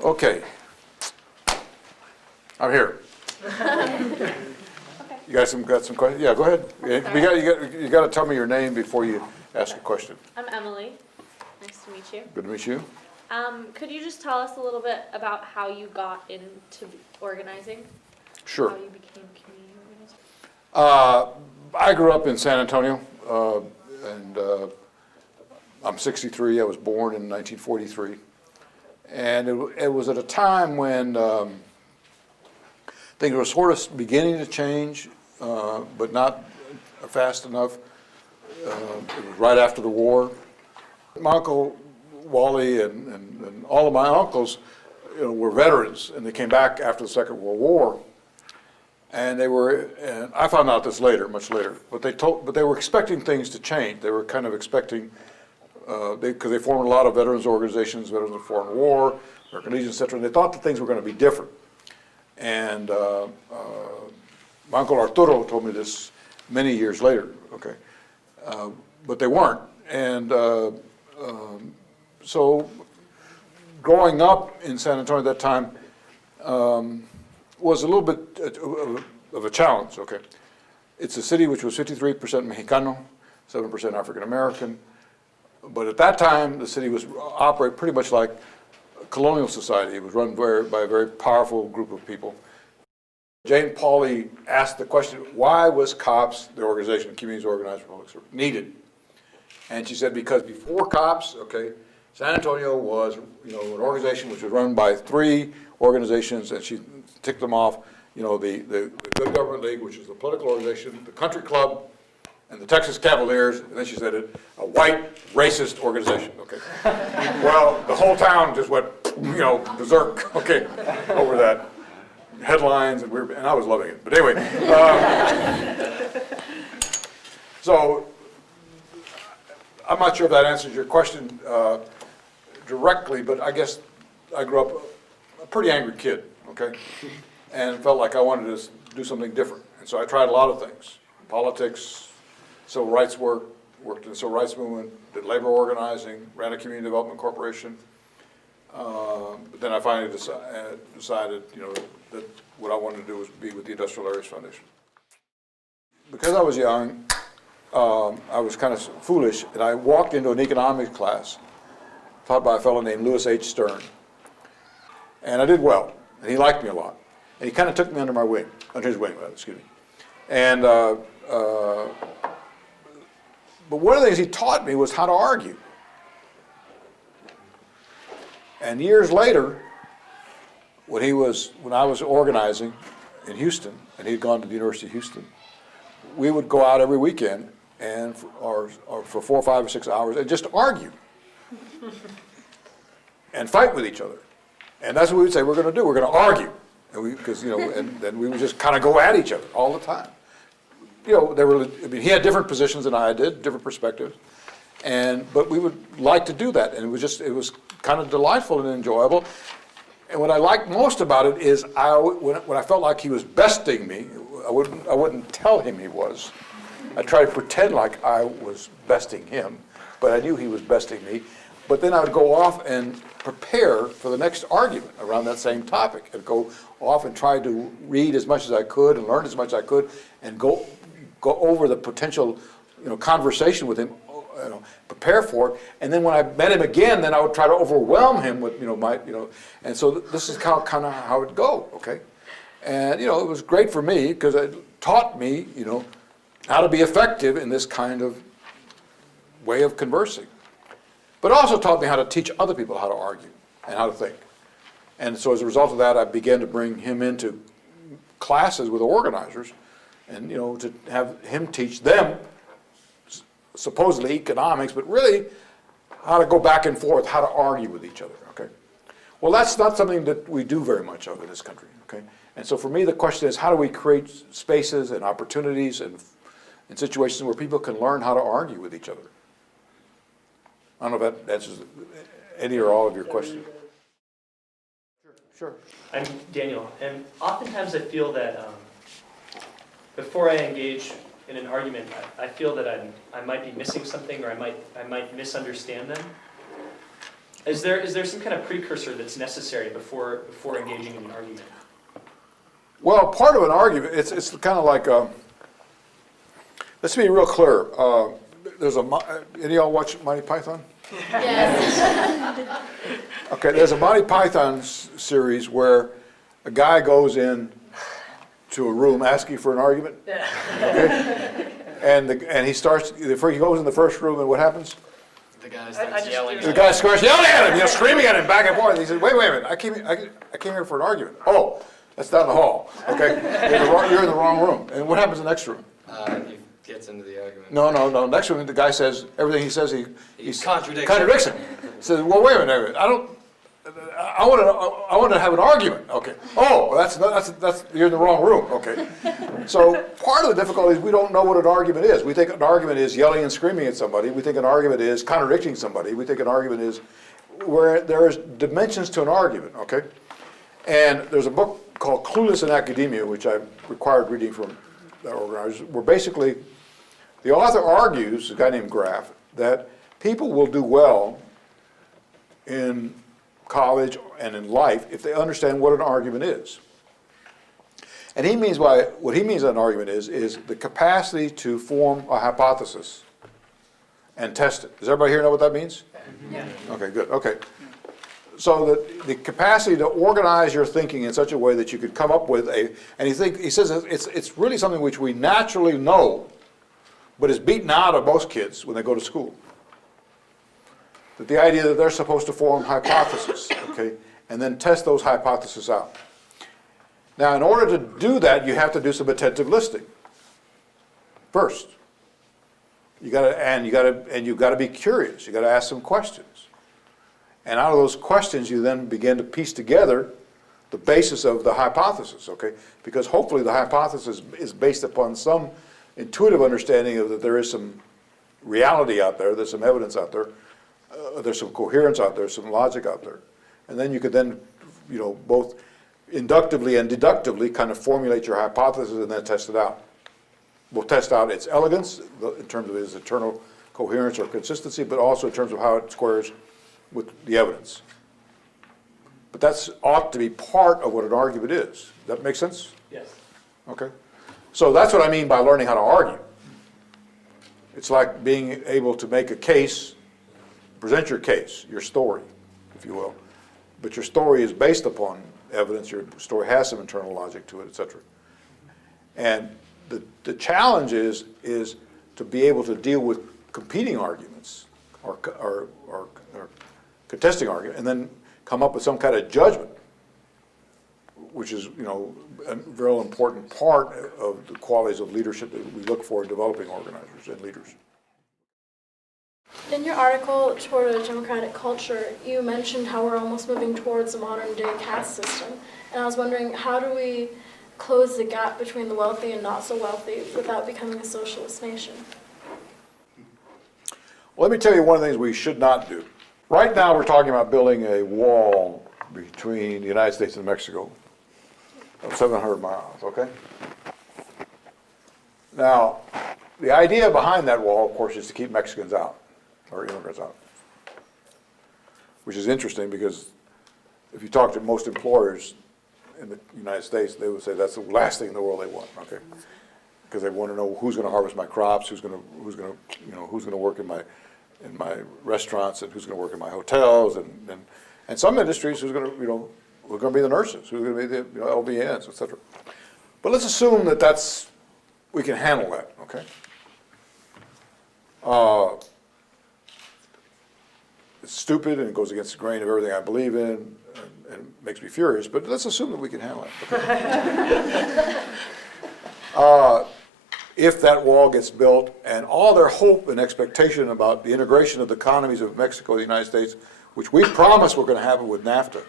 Okay. I'm here. You got some questions? Yeah, go ahead. You got to tell me your name before you ask a question. I'm Emily. Nice to meet you. Good to meet you. Could you just tell us a little bit about how you got into organizing? Sure. How you became community organizer? I grew up in San Antonio, and I'm 63. I was born in 1943. And it was at a time when things were sort of beginning to change, but not fast enough. It was right after the war. My uncle Wally and all of my uncles, were veterans, and they came back after the Second World War. And and I found out this later, much later. But they were expecting things to change. They were kind of expecting, because they formed a lot of veterans organizations, Veterans of Foreign War, American Legion, etc. And they thought that things were going to be different. And my uncle Arturo told me this many years later. Okay, but they weren't. And so, growing up in San Antonio at that time was a little bit of a challenge. Okay, it's a city which was 53% Mexicano, 7% African American. But at that time, the city was operated pretty much like a colonial society. It was run by a very powerful group of people. Jane Pauley asked the question, why was COPS, the organization, Communities Organized for Public Service, needed? And she said, because before COPS, okay, San Antonio was, an organization which was run by 3 organizations, and she ticked them off, the Good Government League, which is the political organization, the Country Club, and the Texas Cavaliers, and then she said it, a white racist organization, okay. Well, the whole town just went, berserk, okay, over that. Headlines, and I was loving it. But anyway, so I'm not sure if that answers your question directly, but I guess I grew up a pretty angry kid, okay, and felt like I wanted to do something different. And so I tried a lot of things: politics, civil rights work, worked in the civil rights movement, did labor organizing, ran a community development corporation. But then I finally decided, that what I wanted to do was be with the Industrial Areas Foundation. Because I was young, I was kind of foolish, and I walked into an economics class taught by a fellow named Louis H. Stern. And I did well, and he liked me a lot. And he kind of took me under his wing, excuse me. And, but one of the things he taught me was how to argue. And years later, when I was organizing in Houston, and he'd gone to the University of Houston, we would go out every weekend and for 4, 5, or 6 hours and just argue and fight with each other. And that's what we would say we're going to do. We're going to argue, and then we would just kind of go at each other all the time. He had different positions than I did, different perspectives, but we would like to do that, and it was kind of delightful and enjoyable. And what I liked most about it is when I felt like he was besting me, I wouldn't tell him he was. I tried to pretend like I was besting him, but I knew he was besting me. But then I would go off and prepare for the next argument around that same topic, and go off and try to read as much as I could and learn as much as I could, and go over the potential, conversation with him. Prepare for it, and then when I met him again, then I would try to overwhelm him with, and so this is kind of how it go, okay? And, it was great for me because it taught me, how to be effective in this kind of way of conversing. But also taught me how to teach other people how to argue and how to think. And so as a result of that, I began to bring him into classes with organizers, and, to have him teach them supposedly economics, but really how to go back and forth, how to argue with each other, okay? Well, that's not something that we do very much of in this country, okay? And so for me, the question is, how do we create spaces and opportunities and situations where people can learn how to argue with each other? I don't know if that answers any or all of your questions. Sure. I'm Daniel, and oftentimes I feel that before I engage in an argument, I feel that I might be missing something, or I might misunderstand them. Is there some kind of precursor that's necessary before engaging in an argument? Well, part of an argument, it's kind of like, let's be real clear. Any of y'all watch Monty Python? Yes. Okay, there's a Monty Python series where a guy goes in to a room asking for an argument. Okay? And he starts, he goes in the first room, and what happens? The guy starts yelling. The guy starts yelling at him, screaming at him back and forth. He says, wait a minute, I came here for an argument. Oh, that's down the hall, okay? You're in the wrong room. And what happens in the next room? He gets into the argument. No. Next room, the guy says, everything he says, he contradicts him. He says, well, wait a minute, I want to have an argument. Okay. Oh, that's you're in the wrong room. Okay. So part of the difficulty is we don't know what an argument is. We think an argument is yelling and screaming at somebody. We think an argument is contradicting somebody. We think an argument is where there is dimensions to an argument. Okay. And there's a book called Clueless in Academia, which I required reading from the organizers, where basically the author argues, a guy named Graff, that people will do well in college and in life if they understand what an argument is. And what he means by an argument is the capacity to form a hypothesis and test it. Does everybody here know what that means? Yeah. Okay, good. Okay. So the capacity to organize your thinking in such a way that you could come up with and he says it's really something which we naturally know, but is beaten out of most kids when they go to school. That the idea that they're supposed to form hypotheses, okay, and then test those hypotheses out. Now, in order to do that, you have to do some attentive listening first. You've got to be curious. You got to ask some questions. And out of those questions, you then begin to piece together the basis of the hypothesis, okay? Because hopefully the hypothesis is based upon some intuitive understanding of that there is some reality out there, there's some evidence out there, there's some coherence out there, some logic out there. And then you could then, both inductively and deductively kind of formulate your hypothesis and then test it out. We'll test out its elegance in terms of its internal coherence or consistency, but also in terms of how it squares with the evidence. But that ought to be part of what an argument is. Does that make sense? Yes. Okay. So that's what I mean by learning how to argue. It's like being able to make a case, present your case, your story, if you will. But your story is based upon evidence, your story has some internal logic to it, etc. And the challenge is to be able to deal with competing arguments or contesting argument, and then come up with some kind of judgment, which is, a real important part of the qualities of leadership that we look for in developing organizers and leaders. In your article, Toward a Democratic Culture, you mentioned how we're almost moving towards a modern-day caste system. And I was wondering, how do we close the gap between the wealthy and not so wealthy without becoming a socialist nation? Well, let me tell you one of the things we should not do. Right now, we're talking about building a wall between the United States and Mexico of 700 miles, okay? Now, the idea behind that wall, of course, is to keep Mexicans out, or immigrants out. Which is interesting because if you talk to most employers in the United States, they would say that's the last thing in the world they want, okay? Because they want to know who's going to harvest my crops, who's going to work in my restaurants, and who's going to work in my hotels, and some industries who's going to be the nurses, who's going to be the LVNs, etc. But let's assume that we can handle that, okay? It's stupid and it goes against the grain of everything I believe in, and makes me furious. But let's assume that we can handle it. Okay? If that wall gets built, and all their hope and expectation about the integration of the economies of Mexico and the United States, which we promised we're going to have with NAFTA,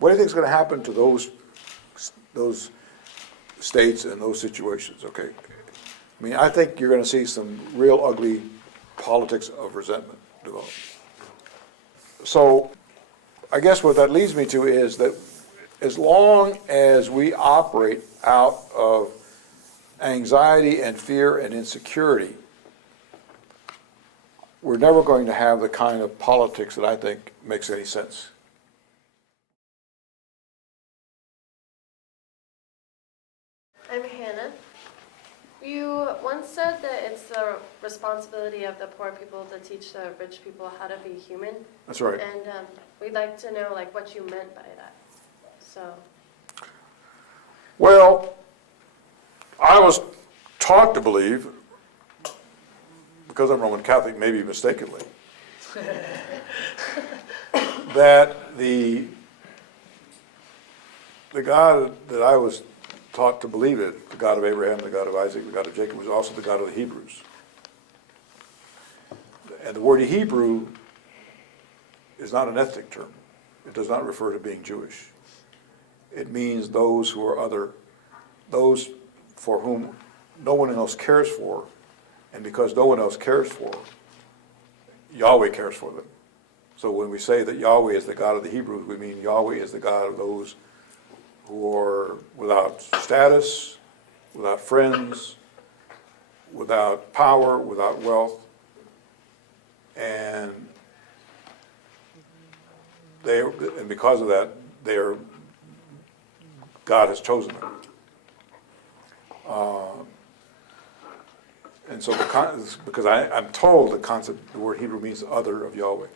what do you think is going to happen to those states and those situations? Okay, I mean, I think you're going to see some real ugly politics of resentment develop. So, I guess what that leads me to is that as long as we operate out of anxiety and fear and insecurity, we're never going to have the kind of politics that I think makes any sense. I'm Hannah. You once said that it's the responsibility of the poor people to teach the rich people how to be human. That's right. And we'd like to know like what you meant by that. So. Well, I was taught to believe, because I'm Roman Catholic, maybe mistakenly, that the God that I was taught to believe in, the God of Abraham, the God of Isaac, the God of Jacob, was also the God of the Hebrews. And the word Hebrew is not an ethnic term. It does not refer to being Jewish. It means those who are other, those for whom no one else cares for, and because no one else cares for, Yahweh cares for them. So when we say that Yahweh is the God of the Hebrews, we mean Yahweh is the God of those who are without status, without friends, without power, without wealth, and because of that, God has chosen them. And so because I'm told the word Hebrew means other of Yahweh.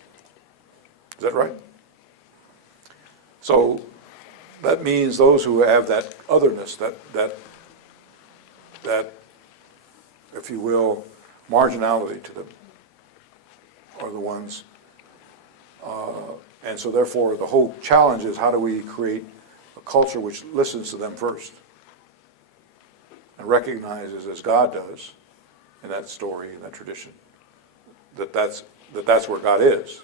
Is that right? So that means those who have that otherness, that if you will, marginality to them, are the ones. And so therefore the whole challenge is, how do we create a culture which listens to them first and recognizes, as God does in that story, in that tradition, that's where God is.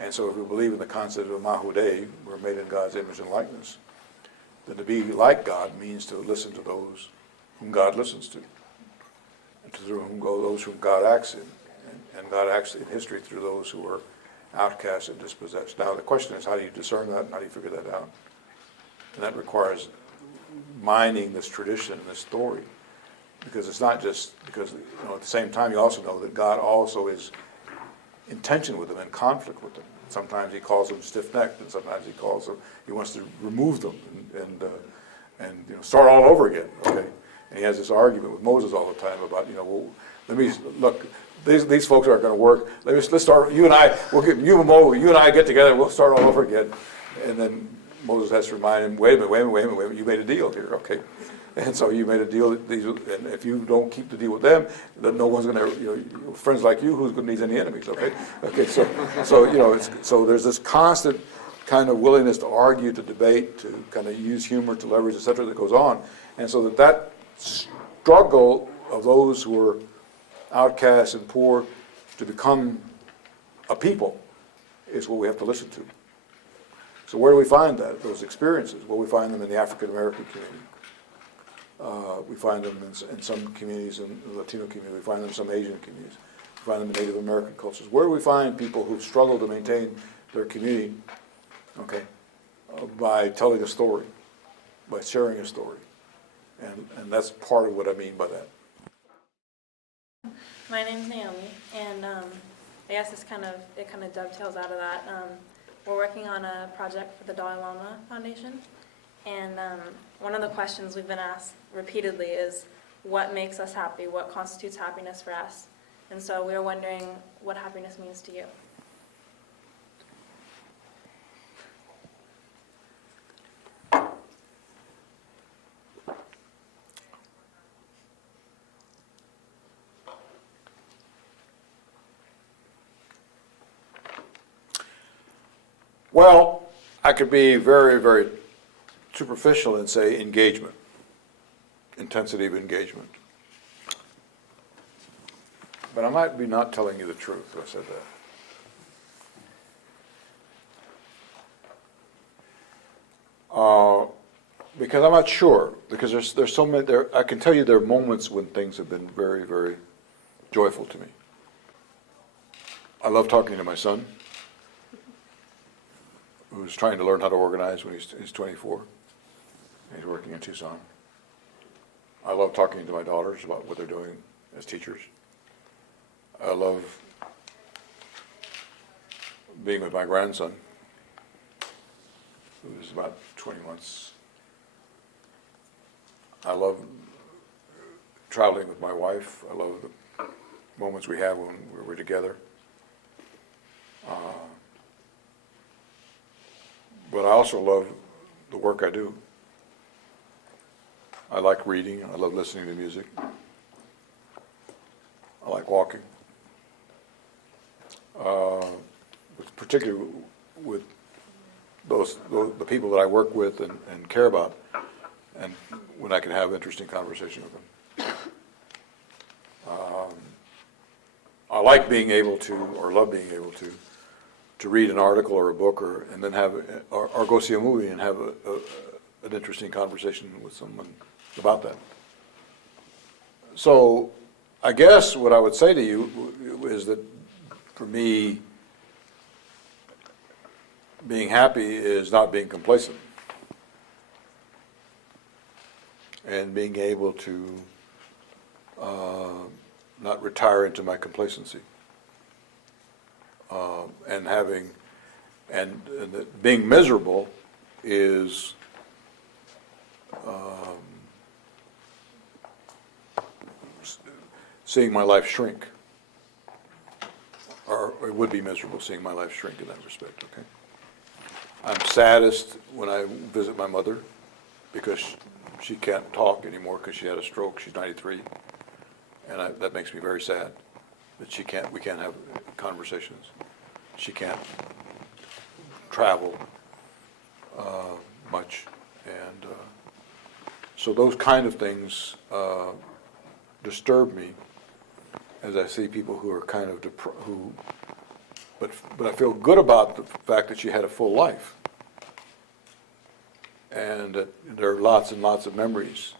And so if we believe in the concept of Mahudeh, we're made in God's image and likeness, then to be like God means to listen to those whom God listens to, and to those whom God acts in. And God acts in history through those who are outcast and dispossessed. Now the question is, how do you discern that, and how do you figure that out? And that requires mining this tradition, this story, because it's not just because, at the same time you also know that God also is in tension with them, in conflict with them. Sometimes he calls them stiff-necked, and sometimes he wants to remove them and start all over again. Okay, and he has this argument with Moses all the time about look. These folks aren't going to work. Let's start. You and I, you and I get together. We'll start all over again. And then Moses has to remind him, wait a minute. You made a deal here, okay? And so you made a deal. And if you don't keep the deal with them, then no one's going to. Friends like you, who's going to need any enemies? Okay. Okay. So there's this constant kind of willingness to argue, to debate, to kind of use humor, to leverage, etc. that goes on, and so that struggle of those who are outcasts and poor to become a people is what we have to listen to. So where do we find that, those experiences? Well, we find them in the African American community. We find them in some communities, in the Latino community. We find them in some Asian communities. We find them in Native American cultures. Where do we find people who struggle to maintain their community, okay, by telling a story, by sharing a story? And that's part of what I mean by that. My name's Naomi, and I guess it kind of dovetails out of that. We're working on a project for the Dalai Lama Foundation, and one of the questions we've been asked repeatedly is, what makes us happy? What constitutes happiness for us? And so we were wondering what happiness means to you. Well, I could be very, very superficial and say engagement, intensity of engagement. But I might be not telling you the truth if I said that. Because I'm not sure, because there's so many, I can tell you there are moments when things have been very, very joyful to me. I love talking to my son, who's trying to learn how to organize when he's 24. He's working in Tucson. I love talking to my daughters about what they're doing as teachers. I love being with my grandson, who's about 20 months. I love traveling with my wife. I love the moments we have when we're together. But I also love the work I do. I like reading. I love listening to music. I like walking. Particularly with the people that I work with and care about, and when I can have interesting conversation with them. I like being able to, or love being able to read an article or a book, and then or go see a movie and have an interesting conversation with someone about that. So, I guess what I would say to you is that for me, being happy is not being complacent, and being able to not retire into my complacency, and that being miserable is seeing my life shrink, or it would be miserable seeing my life shrink in that respect. Okay. I'm saddest when I visit my mother, because she can't talk anymore because she had a stroke. She's 93, and that makes me very sad that we can't have conversations. She can't travel much, and so those kind of things disturb me as I see people who are kind of but I feel good about the fact that she had a full life, and that there are lots and lots of memories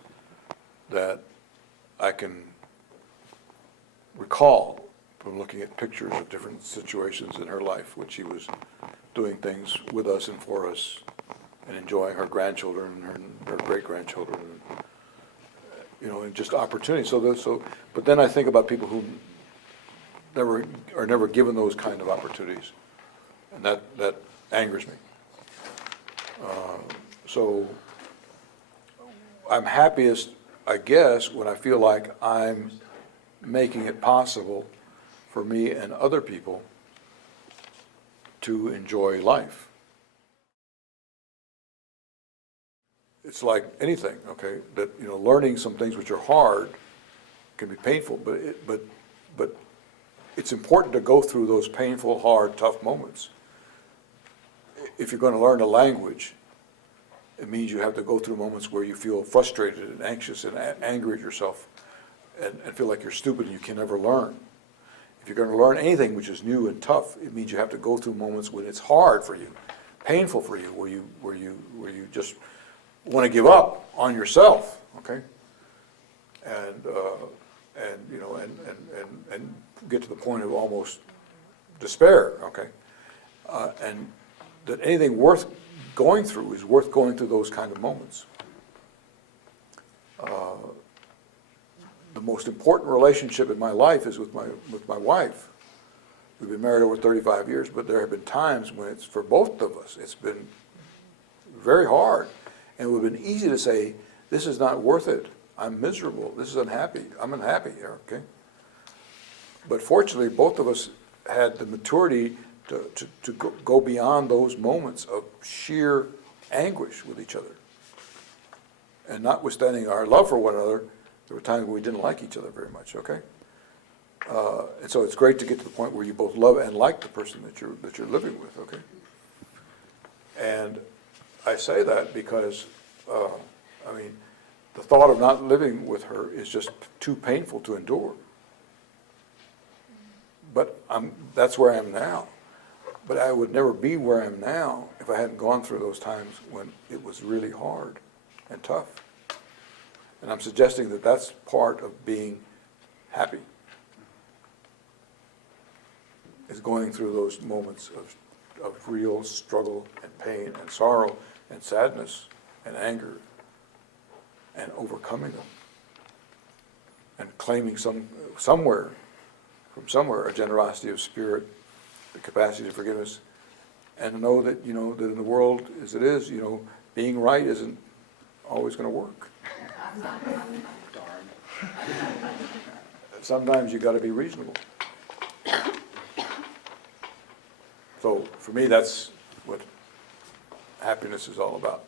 that I can recall from looking at pictures of different situations in her life when she was doing things with us and for us, and enjoying her grandchildren and her great-grandchildren, and just opportunities. But then I think about people who are never given those kind of opportunities, and that angers me. So I'm happiest, I guess, when I feel like I'm making it possible for me and other people to enjoy life. It's like anything, okay, that learning some things which are hard can be painful, but it's important to go through those painful, hard, tough moments. If you're going to learn a language, it means you have to go through moments where you feel frustrated and anxious and angry at yourself, and feel like you're stupid and you can never learn. If you're going to learn anything which is new and tough, it means you have to go through moments when it's hard for you, painful for you, where you just want to give up on yourself, okay, and get to the point of almost despair, okay, and that anything worth going through is worth going through those kind of moments. The most important relationship in my life is with my wife. We've been married over 35 years, but there have been times when it's, for both of us, it's been very hard. And it would have been easy to say, this is not worth it. I'm miserable. This is unhappy. I'm unhappy here, okay? But fortunately, both of us had the maturity to go beyond those moments of sheer anguish with each other. And notwithstanding our love for one another, there were times when we didn't like each other very much, okay? And so it's great to get to the point where you both love and like the person that you're living with, okay? And I say that because, the thought of not living with her is just too painful to endure. But that's where I am now. But I would never be where I am now if I hadn't gone through those times when it was really hard and tough. And I'm suggesting that that's part of being happy, is going through those moments of real struggle and pain and sorrow and sadness and anger, and overcoming them, and claiming somewhere a generosity of spirit, the capacity to forgiveness, and to know that, that in the world as it is, being right isn't always gonna work. Darn. Sometimes you gotta be reasonable. So, for me, that's what happiness is all about.